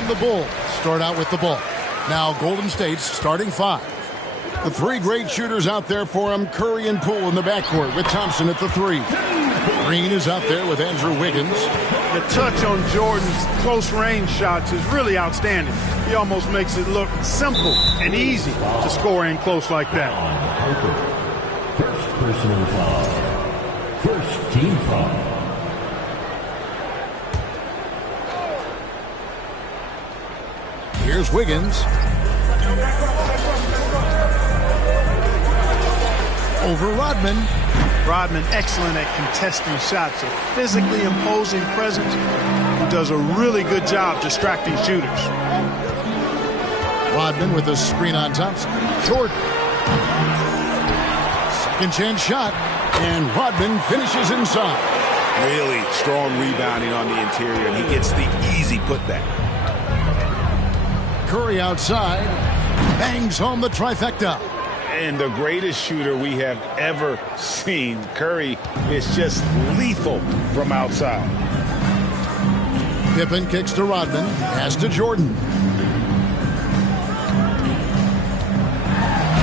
And the Bulls start out with the ball. Now Golden State's starting five. The three great shooters out there for him, Curry and Poole in the backcourt with Thompson at the three. Green is out there with Andrew Wiggins. The touch on Jordan's close-range shots is really outstanding. He almost makes it look simple and easy to score in close like that. First personal foul. First team foul. Here's Wiggins. Over Rodman. Rodman excellent at contesting shots. A physically imposing presence who does a really good job distracting shooters. Rodman with a screen on Thompson. Jordan. Second chance shot. And Rodman finishes inside. Really strong rebounding on the interior, and he gets the easy putback. Curry outside. Bangs home the trifecta. And the greatest shooter we have ever seen. Curry is just lethal from outside. Pippen kicks to Rodman. Pass to Jordan.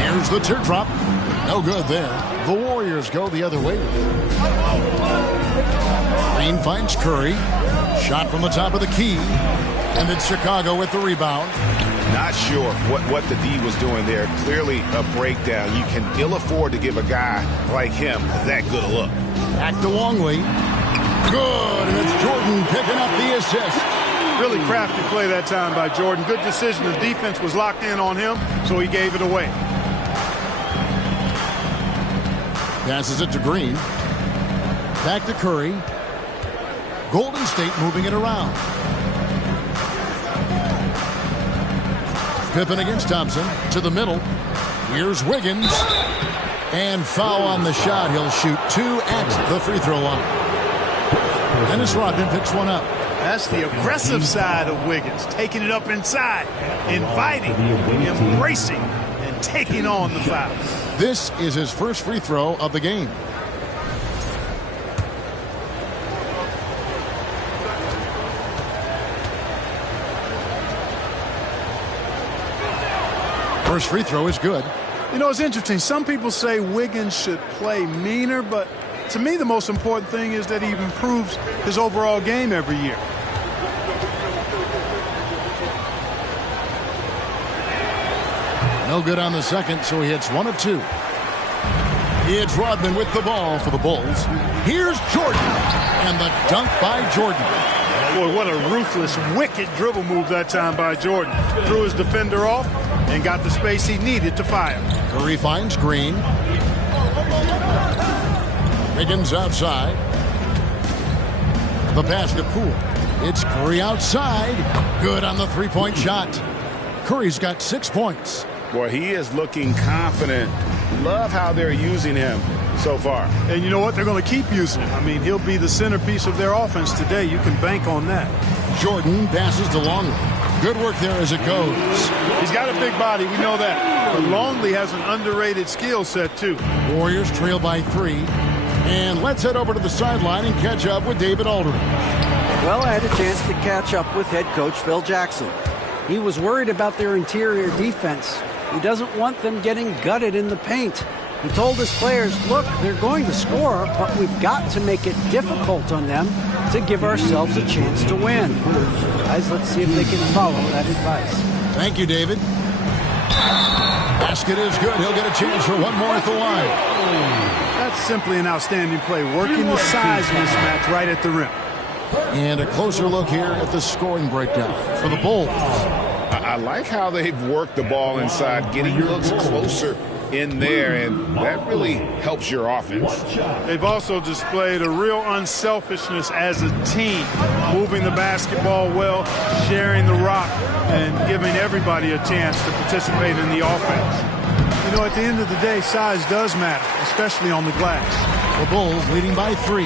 Here's the teardrop. No good there. The Warriors go the other way with it. Green finds Curry. Shot from the top of the key. And it's Chicago with the rebound. Not sure what the D was doing there. Clearly a breakdown. You can ill afford to give a guy like him that good a look. Back to Longley. Good, and it's Jordan picking up the assist. Really crafty play that time by Jordan. Good decision. The defense was locked in on him, so he gave it away. Passes it to Green. Back to Curry. Golden State moving it around. Pippen against Thompson to the middle. Here's Wiggins. And foul on the shot. He'll shoot two at the free throw line. Dennis Rodman picks one up. That's the aggressive side of Wiggins. Taking it up inside. Inviting, embracing, and taking on the foul. This is his first free throw of the game. First free throw is good. You know, it's interesting. Some people say Wiggins should play meaner, but to me the most important thing is that he improves his overall game every year. No good on the second, so he hits one of two. It's Rodman with the ball for the Bulls. Here's Jordan, and the dunk by Jordan. Boy, what a ruthless, wicked dribble move that time by Jordan. Threw his defender off and got the space he needed to fire. Curry finds Green. Wiggins outside. The pass to Poole. It's Curry outside. Good on the three-point shot. Curry's got 6 points. Boy, he is looking confident. Love how they're using him so far. And you know what? They're going to keep using him. I mean, he'll be the centerpiece of their offense today. You can bank on that. Jordan passes to Longley. Good work there as it goes. He's got a big body. We know that. But Longley has an underrated skill set, too. Warriors trail by 3. And let's head over to the sideline and catch up with David Aldridge. Well, I had a chance to catch up with head coach Phil Jackson. He was worried about their interior defense. He doesn't want them getting gutted in the paint. He told his players, look, they're going to score, but we've got to make it difficult on them to give ourselves a chance to win. Guys, let's see if they can follow that advice. Thank you, David. Basket is good. He'll get a chance for one more at the line. That's simply an outstanding play, working the size mismatch right at the rim. And a closer look here at the scoring breakdown for the Bulls. I like how they've worked the ball inside, getting looks closer in there, and that really helps your offense. They've also displayed a real unselfishness as a team, moving the basketball well, sharing the rock, and giving everybody a chance to participate in the offense. You know, at the end of the day, size does matter, especially on the glass. The Bulls leading by 3.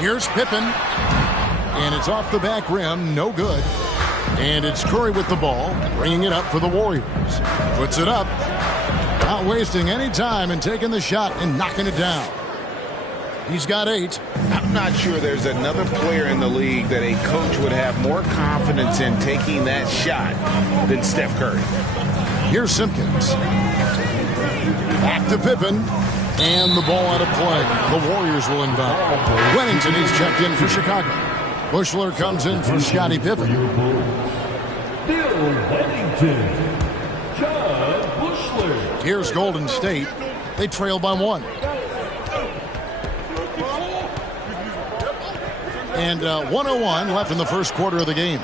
Here's Pippen. And it's off the back rim, no good. And it's Curry with the ball, bringing it up for the Warriors. Puts it up, not wasting any time and taking the shot and knocking it down. He's got 8. I'm not sure there's another player in the league that a coach would have more confidence in taking that shot than Steph Curry. Here's Simpkins. Back to Pippen. And the ball out of play. The Warriors will inbound. Wennington, he's checked in for Chicago. Bushler comes in for Scottie Pippen. Bill Wennington. John Bushler. Here's Golden State. They trail by 1. And 1:01 left in the first quarter of the game.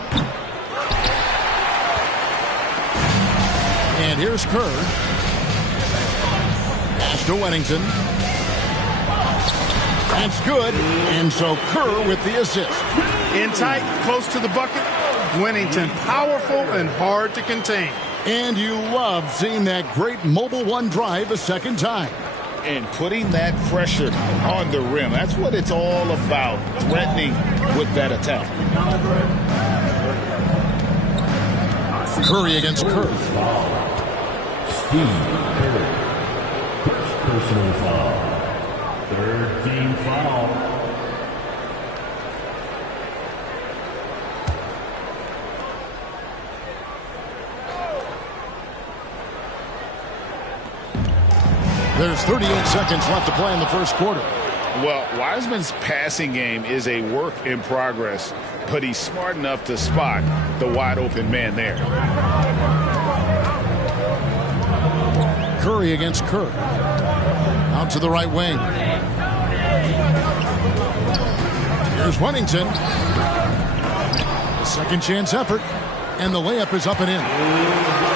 And here's Kerr. Pass to Wennington. That's good. And so Kerr with the assist. In tight, close to the bucket. Wennington, powerful and hard to contain. And you love seeing that great mobile one drive a second time. And putting that pressure on the rim. That's what it's all about, threatening with that attack. Curry against Kerr. Steve Kerr. First personal foul. Third team foul. There's 38 seconds left to play in the first quarter. Well, Wiseman's passing game is a work in progress, but he's smart enough to spot the wide open man there. Curry against Kerr. Out to the right wing. Here's Wennington. A second chance effort. And the layup is up and in.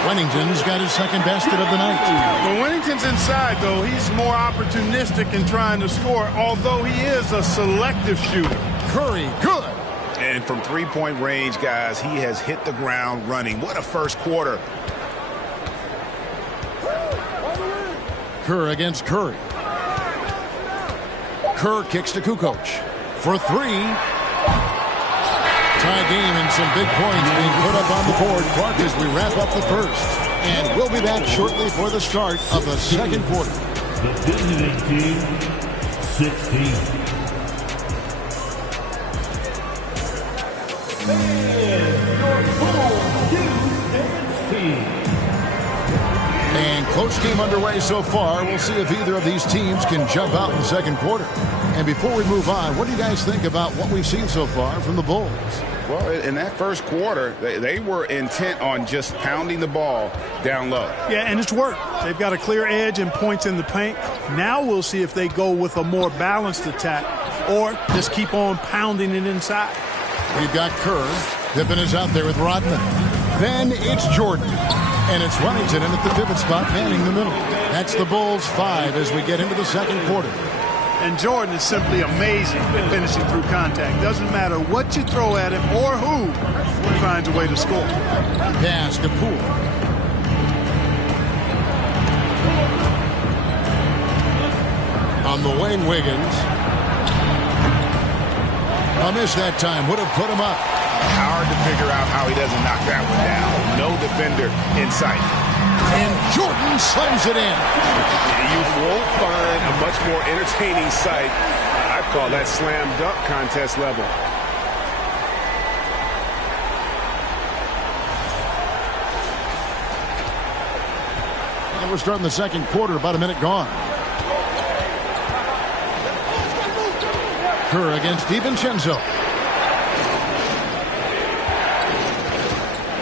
Wennington's got his second basket of the night. When Wennington's inside, though, he's more opportunistic in trying to score, although he is a selective shooter. Curry, good. And from three-point range, guys, he has hit the ground running. What a first quarter. Kerr against Curry. Kerr kicks to Kukoc for 3. Tie game and some big points being put up on the board, Clark, as we wrap up the first. And we'll be back shortly for the start of the second quarter. The visiting team, 16. And close game underway so far. We'll see if either of these teams can jump out in the second quarter. And before we move on, what do you guys think about what we've seen so far from the Bulls? Well, in that first quarter, they were intent on just pounding the ball down low. Yeah, and it's worked. They've got a clear edge and points in the paint. Now we'll see if they go with a more balanced attack or just keep on pounding it inside. We've got Kerr. Pippen is out there with Rodman. Then it's Jordan. And it's Wennington in at the pivot spot, manning the middle. That's the Bulls 5 as we get into the second quarter. And Jordan is simply amazing at finishing through contact. Doesn't matter what you throw at him or who, he finds a way to score. Pass to Poole. On the wing, Wiggins. A miss that time. Would have put him up. Hard to figure out how he doesn't knock that one down. No defender in sight. And Jordan slams it in. You won't find a much more entertaining sight. I call that slam dunk contest level. And we're starting the second quarter, about a minute gone. Kerr against DiVincenzo.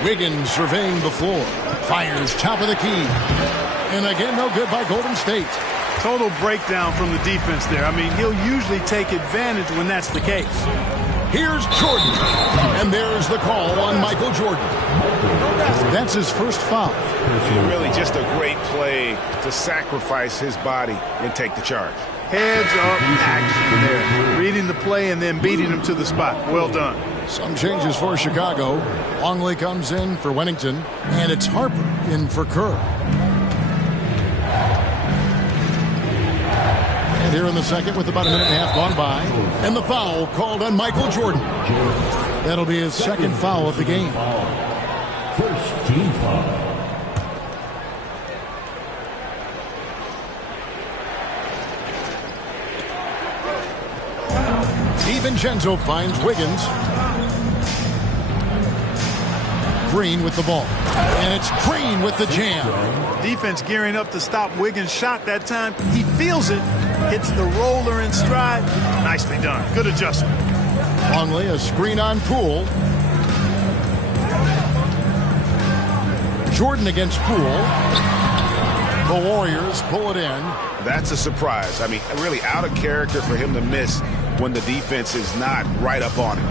Wiggins surveying the floor. Fires top of the key. And again, no good by Golden State. Total breakdown from the defense there. I mean, he'll usually take advantage when that's the case. Here's Jordan. And there's the call on Michael Jordan. That's his first foul. Really just a great play to sacrifice his body and take the charge. Heads up action there. Reading the play and then beating him to the spot. Well done. Some changes for Chicago. Longley comes in for Wennington. And it's Harper in for Kerr. And here in the second with about a minute and a half gone by. And the foul called on Michael Jordan. That'll be his second foul of the game. First team foul. DiVincenzo finds Wiggins. Green with the ball. And it's Green with the jam. Defense gearing up to stop Wiggins' shot that time. He feels it. Hits the roller in stride. Nicely done. Good adjustment. Longley, a screen on Poole. Jordan against Poole. The Warriors pull it in. That's a surprise. I mean, really out of character for him to miss when the defense is not right up on him.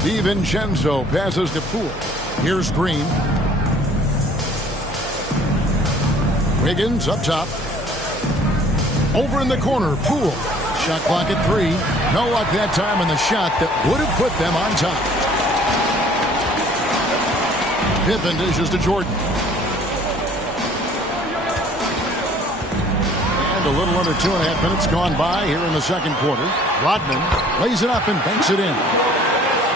DiVincenzo passes to Poole. Here's Green. Wiggins up top. Over in the corner, Poole. Shot clock at 3. No luck that time on the shot that would have put them on top. Pippen dishes to Jordan. And a little under 2.5 minutes gone by here in the second quarter. Rodman lays it up and banks it in.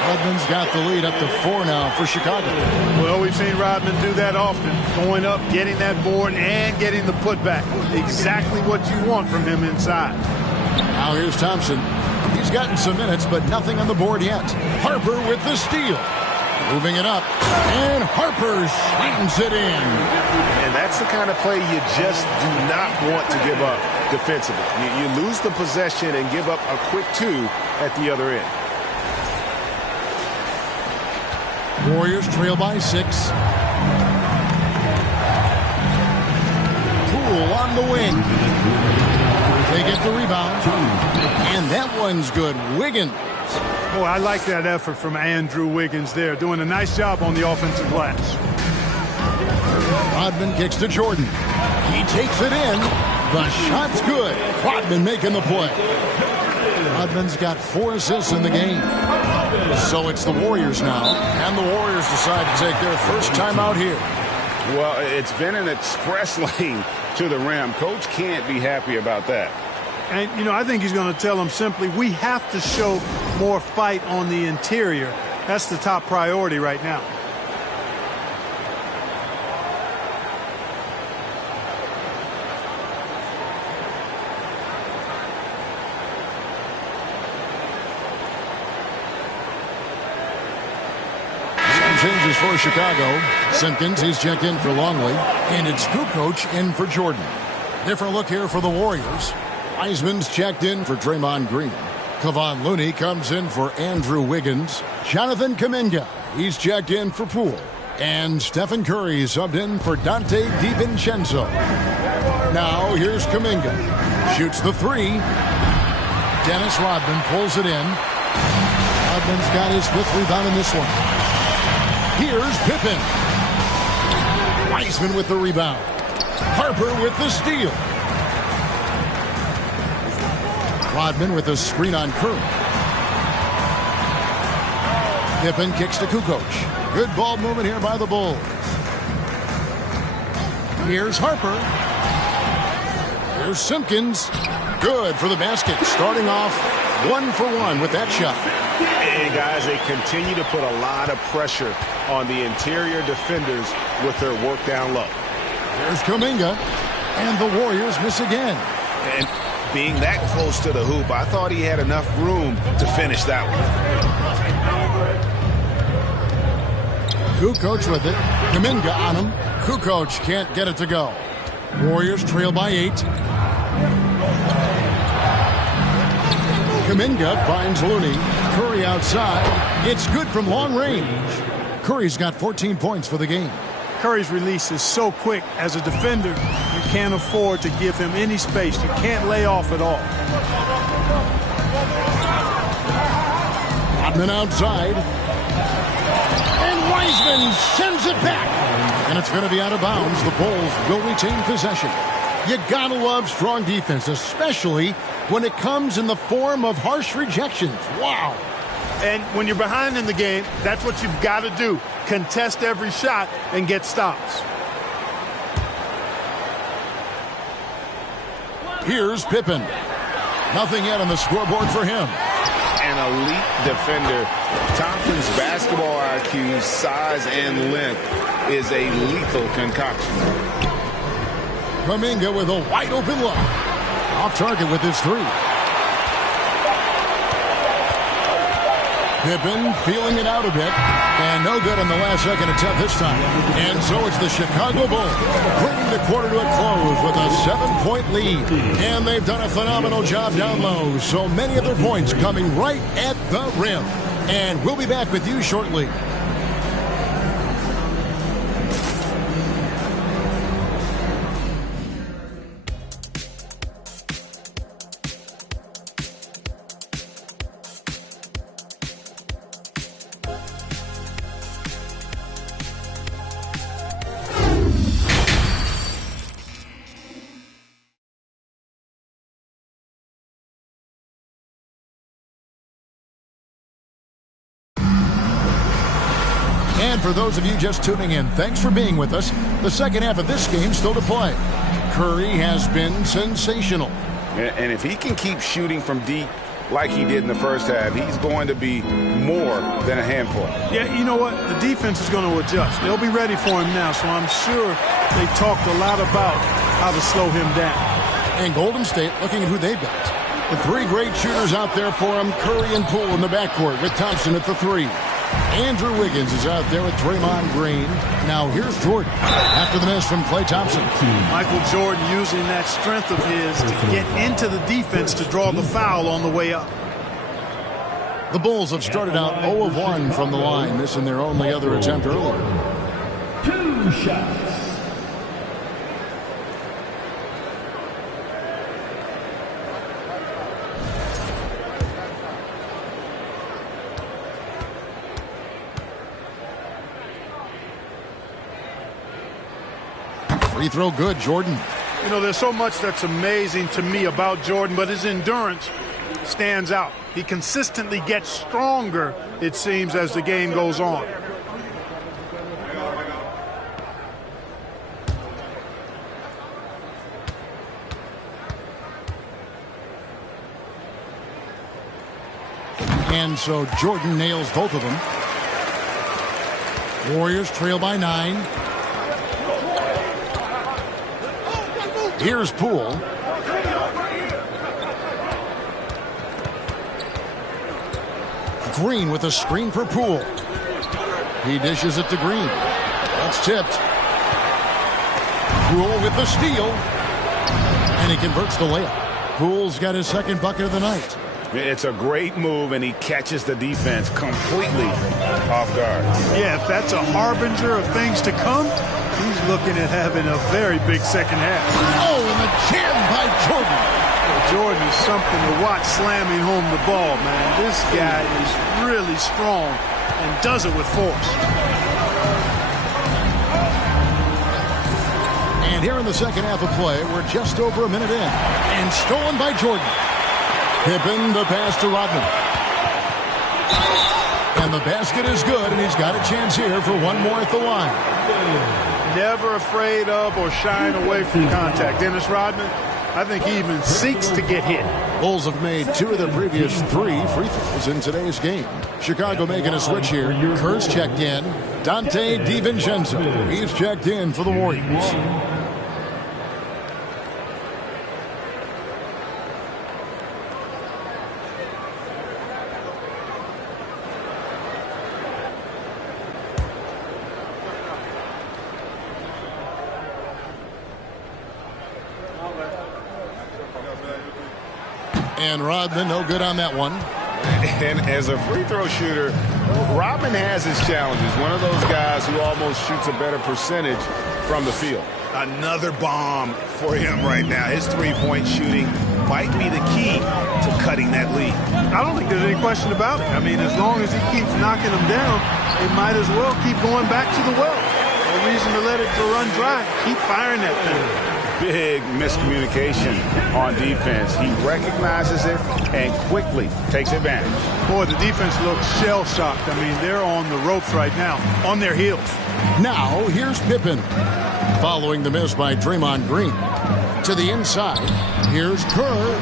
Rodman's got the lead up to 4 now for Chicago. Well, we've seen Rodman do that often. Going up, getting that board, and getting the putback. Exactly what you want from him inside. Now here's Thompson. He's gotten some minutes, but nothing on the board yet. Harper with the steal. Moving it up. And Harper slams it in. And that's the kind of play you just do not want to give up defensively. You lose the possession and give up a quick 2 at the other end. Warriors trail by 6. Poole on the wing. They get the rebound. And that one's good. Wiggins. Oh, I like that effort from Andrew Wiggins there. Doing a nice job on the offensive glass. Rodman kicks to Jordan. He takes it in. The shot's good. Rodman making the play. Rodman's got 4 assists in the game. So it's the Warriors now. And the Warriors decide to take their first time out here. Well, it's been an express lane to the rim. Coach can't be happy about that. And, you know, I think he's going to tell them simply, we have to show more fight on the interior. That's the top priority right now. Changes for Chicago. Simpkins, he's checked in for Longley. And it's Kukoc in for Jordan. Different look here for the Warriors. Wiseman's checked in for Draymond Green. Kevon Looney comes in for Andrew Wiggins. Jonathan Kuminga, he's checked in for Poole. And Stephen Curry subbed in for Dante DiVincenzo. Now here's Kuminga. Shoots the 3. Dennis Rodman pulls it in. Rodman's got his 5th rebound in this one. Here's Pippen. Wiseman with the rebound. Harper with the steal. Rodman with a screen on Curry. Pippen kicks to Kukoc. Good ball movement here by the Bulls. Here's Harper. Here's Simpkins. Good for the basket. Starting off 1 for 1 with that shot. And guys, they continue to put a lot of pressure on the interior defenders with their work down low. Here's Kuminga. And the Warriors miss again. And being that close to the hoop, I thought he had enough room to finish that one. Kukoc with it. Kuminga on him. Kukoc can't get it to go. Warriors trail by 8. Kuminga finds Looney. Curry outside. It's good from long range. Curry's got 14 points for the game. Curry's release is so quick. As a defender, you can't afford to give him any space. You can't lay off at all. Rodman outside. And Wiseman sends it back. And it's going to be out of bounds. The Bulls will retain possession. You gotta love strong defense, especially when it comes in the form of harsh rejections. Wow. And when you're behind in the game, that's what you've got to do. Contest every shot and get stops. Here's Pippen. Nothing yet on the scoreboard for him. An elite defender. Thompson's basketball IQ, size, and length is a lethal concoction. Kuminga with a wide open look. Off target with his 3. Pippen feeling it out a bit, and no good on the last second attempt this time. And so it's the Chicago Bulls bringing the quarter to a close with a 7-point lead. And they've done a phenomenal job down low. So many of their points coming right at the rim. And we'll be back with you shortly. And for those of you just tuning in, thanks for being with us. The second half of this game still to play. Curry has been sensational. And if he can keep shooting from deep like he did in the first half, he's going to be more than a handful. Yeah, you know what? The defense is going to adjust. They'll be ready for him now, so I'm sure they talked a lot about how to slow him down. And Golden State looking at who they've got. The three great shooters out there for him, Curry and Poole in the backcourt with Thompson at the three. Andrew Wiggins is out there with Draymond Green. Now here's Jordan after the miss from Klay Thompson. Michael Jordan using that strength of his to get into the defense to draw the foul on the way up. The Bulls have started out 0 of 1 from the line, missing their only other attempt earlier. 2 shots. Free throw good, Jordan. You know, there's so much that's amazing to me about Jordan, but his endurance stands out. He consistently gets stronger, it seems, as the game goes on. And so Jordan nails both of them. Warriors trail by 9. Here's Poole. Green with a screen for Poole. He dishes it to Green. That's tipped. Poole with the steal. And he converts the layup. Poole's got his second bucket of the night. It's a great move, and he catches the defense completely off guard. Yeah, if that's a harbinger of things to come, he's looking at having a very big second half. Oh, and the jam by Jordan. Jordan is something to watch slamming home the ball, man. This guy is really strong and does it with force. And here in the second half of play, we're just over a minute in. And stolen by Jordan. Pippen, the pass to Rodman. And the basket is good, and he's got a chance here for one more at the line. Never afraid of or shying away from contact. Dennis Rodman, I think he even seeks to get hit. Bulls have made 2 of their previous 3 free throws in today's game. Chicago making a switch here. Kerr's checked in. Dante DiVincenzo, he's checked in for the Warriors. And Rodman, no good on that one. And as a free throw shooter, Rodman has his challenges. One of those guys who almost shoots a better percentage from the field. Another bomb for him right now. His three-point shooting might be the key to cutting that lead. I don't think there's any question about it. I mean, as long as he keeps knocking them down, they might as well keep going back to the well. No reason to let it run dry. Keep firing that thing. Big miscommunication on defense. He recognizes it and quickly takes advantage. Boy, the defense looks shell-shocked. I mean, they're on the ropes right now, on their heels. Now, here's Pippen. Following the miss by Draymond Green. To the inside, here's Kerr.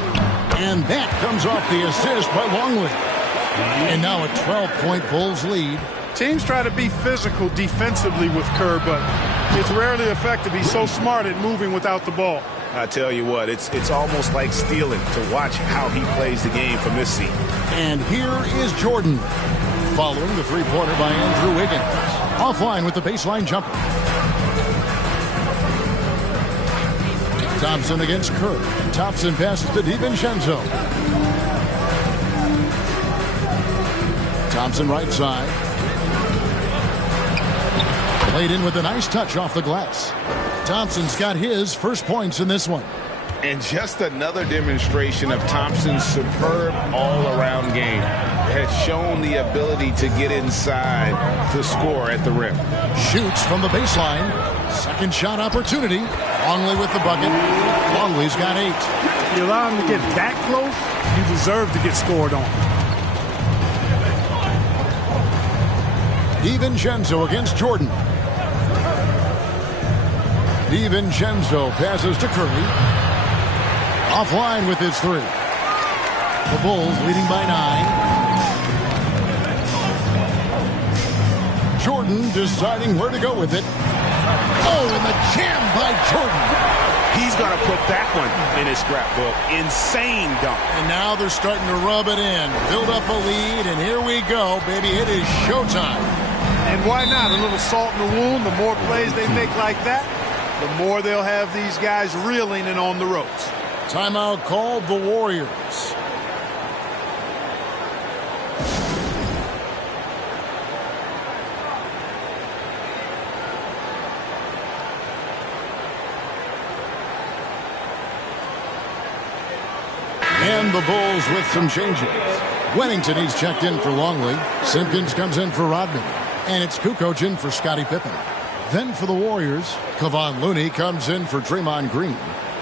And that comes off the assist by Longley. And now a 12-point Bulls lead. Teams try to be physical defensively with Kerr, but it's rarely effective. He's so smart at moving without the ball. I tell you what, it's almost like stealing to watch how he plays the game from this seat. And here is Jordan. Following the three-pointer by Andrew Wiggins. Offline with the baseline jumper. Thompson against Kerr. Thompson passes to DiVincenzo. Thompson right side. Played in with a nice touch off the glass. Thompson's got his first points in this one. And just another demonstration of Thompson's superb all-around game. Has shown the ability to get inside to score at the rim. Shoots from the baseline. Second shot opportunity. Longley with the bucket. Longley's got 8. If you allow him to get that close, you deserve to get scored on. DiVincenzo against Jordan. DiVincenzo passes to Curry. Offline with his 3. The Bulls leading by 9. Jordan deciding where to go with it. Oh, and the jam by Jordan. He's going to put that one in his scrapbook. Insane dunk. And now they're starting to rub it in. Build up a lead, and here we go, baby. It is showtime. And why not? A little salt in the wound. The more plays they make like that, the more they'll have these guys reeling and on the ropes. Timeout called the Warriors. And the Bulls with some changes. Wennington, he's checked in for Longley. Simpkins comes in for Rodman. And it's Kukoc in for Scottie Pippen. Then for the Warriors, Kevon Looney comes in for Draymond Green.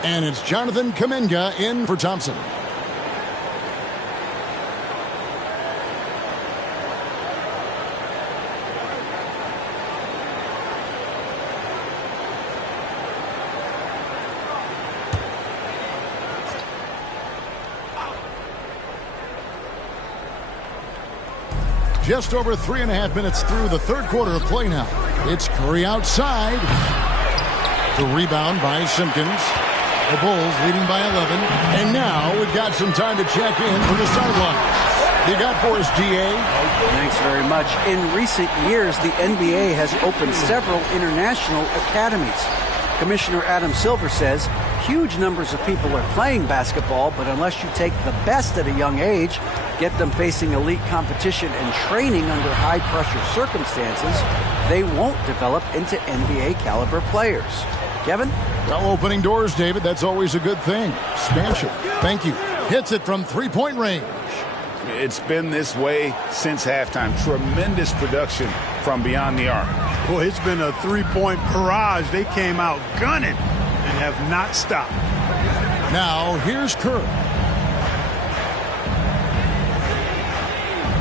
And it's Jonathan Kuminga in for Thompson. Just over 3.5 minutes through the third quarter of play now. It's Curry outside. The rebound by Simpkins. The Bulls leading by 11. And now we've got some time to check in from the sideline. You got for us, DA? Thanks very much. In recent years, the NBA has opened several international academies. Commissioner Adam Silver says huge numbers of people are playing basketball, but unless you take the best at a young age, get them facing elite competition and training under high-pressure circumstances, they won't develop into NBA-caliber players. Kevin? Well, opening doors, David. That's always a good thing. Expansion. Thank you. Hits it from three-point range. It's been this way since halftime. Tremendous production from beyond the arc. Boy, it's been a three-point barrage. They came out gunning and have not stopped. Now, here's Kerr.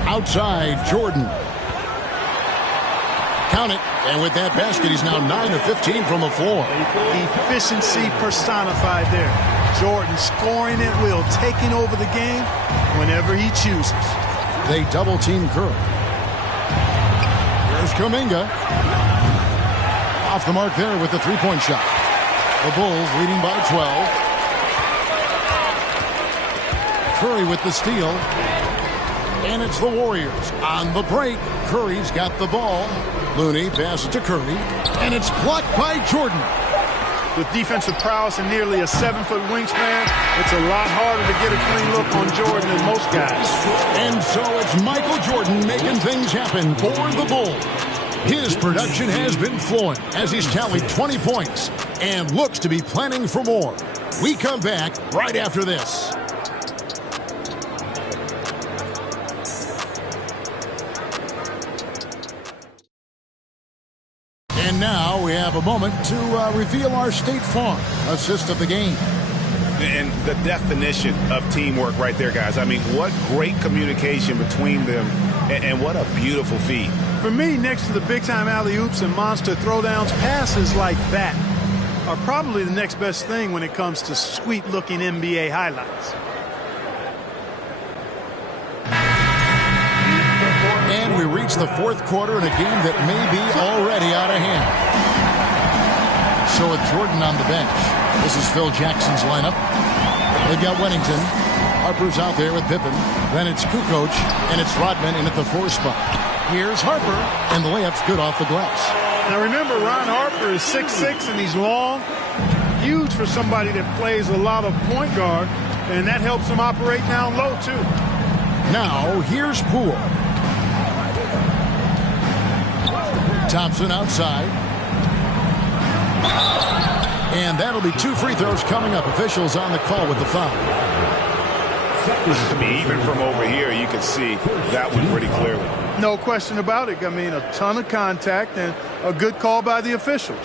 Outside, Jordan. Count it. And with that basket, he's now 9 of 15 from the floor. Efficiency personified there. Jordan scoring at will, taking over the game whenever he chooses. They double-team Kerr. Here's Kuminga. Off the mark there with the three-point shot. The Bulls leading by 12. Curry with the steal. And it's the Warriors on the break. Curry's got the ball. Looney passes to Curry. And it's blocked by Jordan. With defensive prowess and nearly a 7-foot wingspan, it's a lot harder to get a clean look on Jordan than most guys. And so it's Michael Jordan making things happen for the Bulls. His production has been flowing as he's tallied 20 points and looks to be planning for more. We come back right after this. And now we have a moment to reveal our State Farm assist of the game. And the definition of teamwork right there, guys. I mean, what great communication between them, and what a beautiful feed. For me, next to the big-time alley-oops and monster throwdowns, passes like that are probably the next best thing when it comes to sweet-looking NBA highlights. And we reach the fourth quarter in a game that may be already out of hand. So with Jordan on the bench, this is Phil Jackson's lineup. They've got Wennington, Harper's out there with Pippen. Then it's Kukoc, and it's Rodman in at the 4 spot. Here's Harper, and the layup's good off the glass. Now remember, Ron Harper is 6'6", and he's long. Huge for somebody that plays a lot of point guard, and that helps him operate down low, too. Now, here's Poole. Thompson outside. And that'll be 2 free throws coming up. Officials on the call with the foul. I mean, even from over here, you can see that one pretty clearly. No question about it. I mean, a ton of contact and a good call by the officials.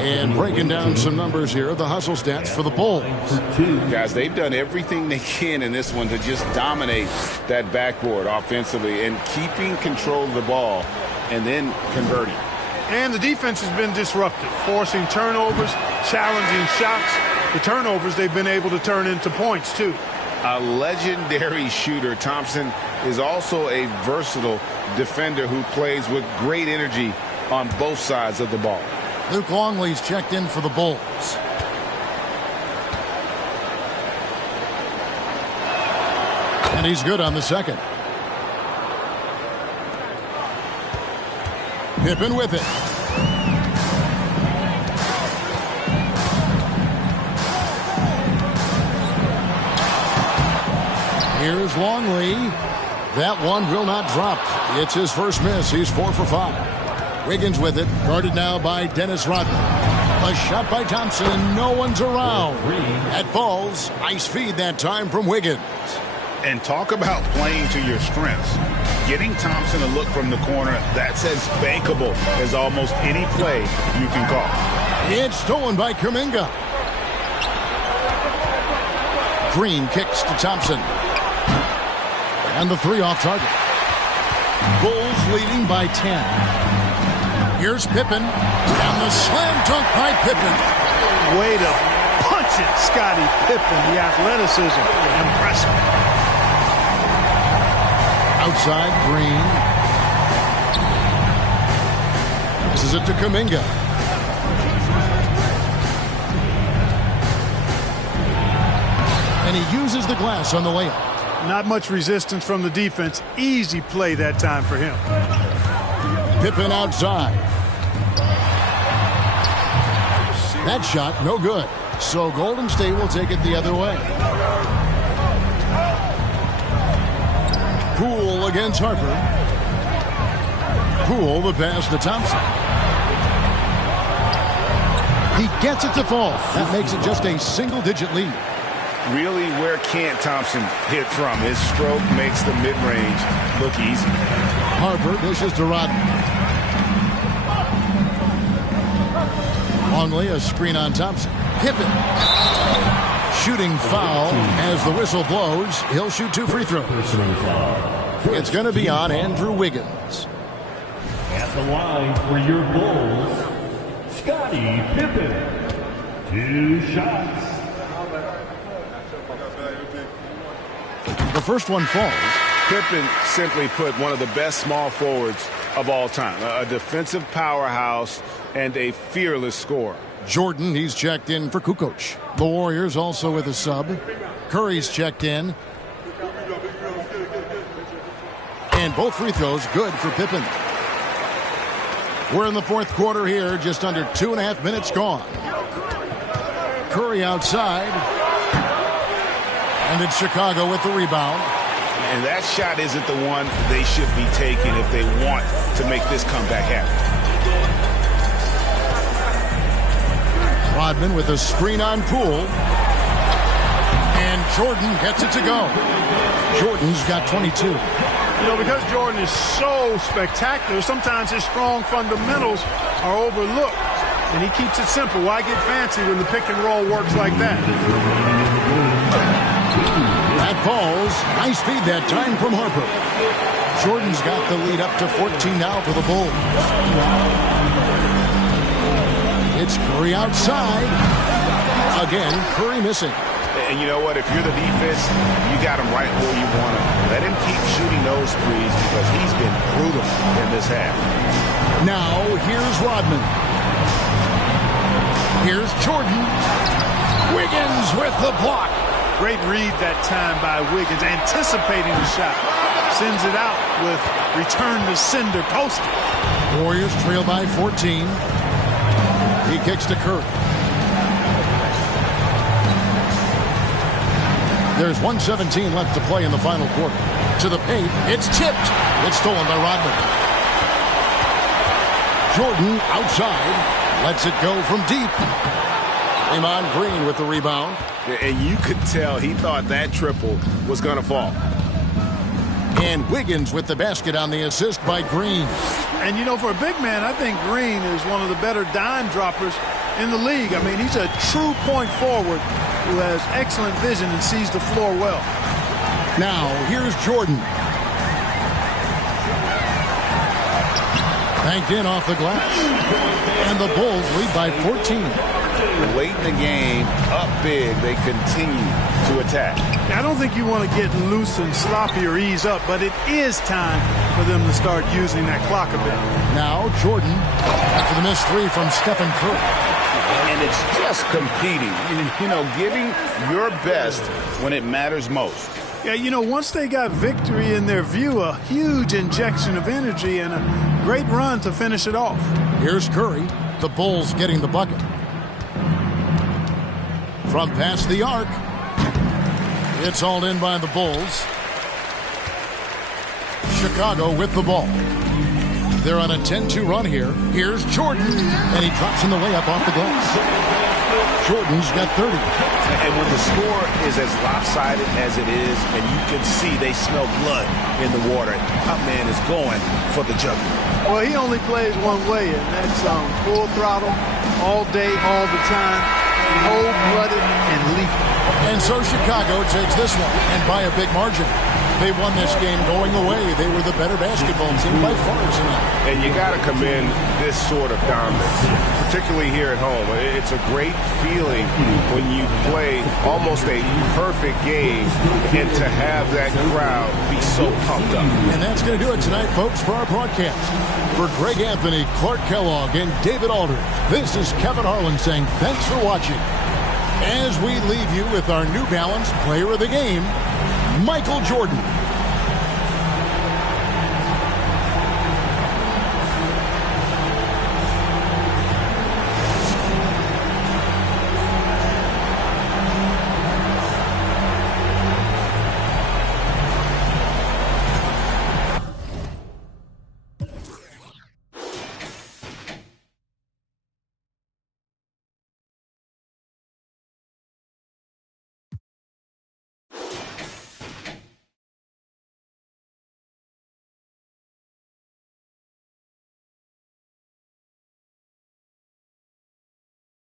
And breaking down some numbers here, the hustle stats for the Bulls. Guys, they've done everything they can in this one to just dominate that backboard offensively and keeping control of the ball and then converting. And the defense has been disruptive, forcing turnovers, challenging shots. The turnovers they've been able to turn into points, too. A legendary shooter, Thompson is also a versatile defender who plays with great energy on both sides of the ball. Luke Longley's checked in for the Bulls. And he's good on the second. Pippen with it. Here's Longley. That one will not drop. It's his first miss. He's 4 for 5. Wiggins with it. Guarded now by Dennis Rodman. A shot by Thompson, and no one's around. That falls. Nice feed that time from Wiggins. And talk about playing to your strengths. Getting Thompson a look from the corner, that's as bankable as almost any play you can call. It's stolen by Kuminga. Green kicks to Thompson. And the 3 off target. Bulls leading by 10. Here's Pippen. And the slam dunk by Pippen. Way to punch it, Scottie Pippen. The athleticism, impressive. Outside, Green. This is it to Kuminga. And he uses the glass on the layup. Not much resistance from the defense. Easy play that time for him. Pippen outside. That shot, no good. So Golden State will take it the other way. Poole against Harper. Poole the pass to Thompson. He gets it to fall. That makes it just a single-digit lead. Really, where can't Thompson hit from? His stroke makes the mid-range look easy. Harper dishes to Rodman. Longley, a screen on Thompson. Pippen. Shooting foul as the whistle blows. He'll shoot 2 free throws. It's going to be on Andrew Wiggins. At the line for your Bulls, Scottie Pippen. 2 shots. The first one falls. Pippen simply put one of the best small forwards of all time. A defensive powerhouse and a fearless scorer. Jordan, he's checked in for Kukoc. The Warriors also with a sub. Curry's checked in. And both free throws good for Pippen. We're in the 4th quarter here, just under 2.5 minutes gone. Curry outside. And it's Chicago with the rebound. And that shot isn't the one they should be taking if they want to make this comeback happen. Rodman with a screen on Poole. And Jordan gets it to go. Jordan's got 22. You know, because Jordan is so spectacular, sometimes his strong fundamentals are overlooked. And he keeps it simple. Why get fancy when the pick and roll works like that? That falls. Nice feed that time from Harper. Jordan's got the lead up to 14 now for the Bulls. It's Curry outside. Again, Curry missing. And you know what? If you're the defense, you got him right where you want him. Let him keep shooting those threes because he's been brutal in this half. Now, here's Rodman. Here's Jordan. Wiggins with the block. Great read that time by Wiggins, anticipating the shot. Sends it out with return to sender posted. Warriors trail by 14. He kicks to Curry. There's 1:17 left to play in the final quarter. To the paint. It's tipped. It's stolen by Rodman. Jordan outside. Lets it go from deep. Draymond Green with the rebound. And you could tell he thought that triple was going to fall. And Wiggins with the basket on the assist by Green. And, you know, for a big man, I think Green is one of the better dime droppers in the league. I mean, he's a true point forward who has excellent vision and sees the floor well. Now, here's Jordan. Banked in off the glass. And the Bulls lead by 14. Late in the game, up big, they continue to attack. I don't think you want to get loose and sloppy or ease up, but it is time for them to start using that clock a bit. Now Jordan after the missed three from Stephen Curry. And it's just competing, you know, giving your best when it matters most. Yeah, you know, once they got victory in their view, a huge injection of energy and a great run to finish it off. Here's Curry, the Bulls getting the bucket. From past the arc. It's hauled in by the Bulls. Chicago with the ball. They're on a 10-2 run here. Here's Jordan, and he drops in the layup off the glass. Jordan's got 30. And when the score is as lopsided as it is, and you can see they smell blood in the water, top man is going for the jugular. Well, he only plays one way, and that's full throttle, all day, all the time, cold-blooded and lethal. And so Chicago takes this one, and by a big margin. They won this game going away. They were the better basketball team by far tonight. And you got to commend this sort of dominance, particularly here at home. It's a great feeling when you play almost a perfect game and to have that crowd be so pumped up. And that's going to do it tonight, folks, for our broadcast. For Greg Anthony, Clark Kellogg, and David Aldridge, this is Kevin Harlan saying thanks for watching. As we leave you with our New Balance Player of the Game, Michael Jordan.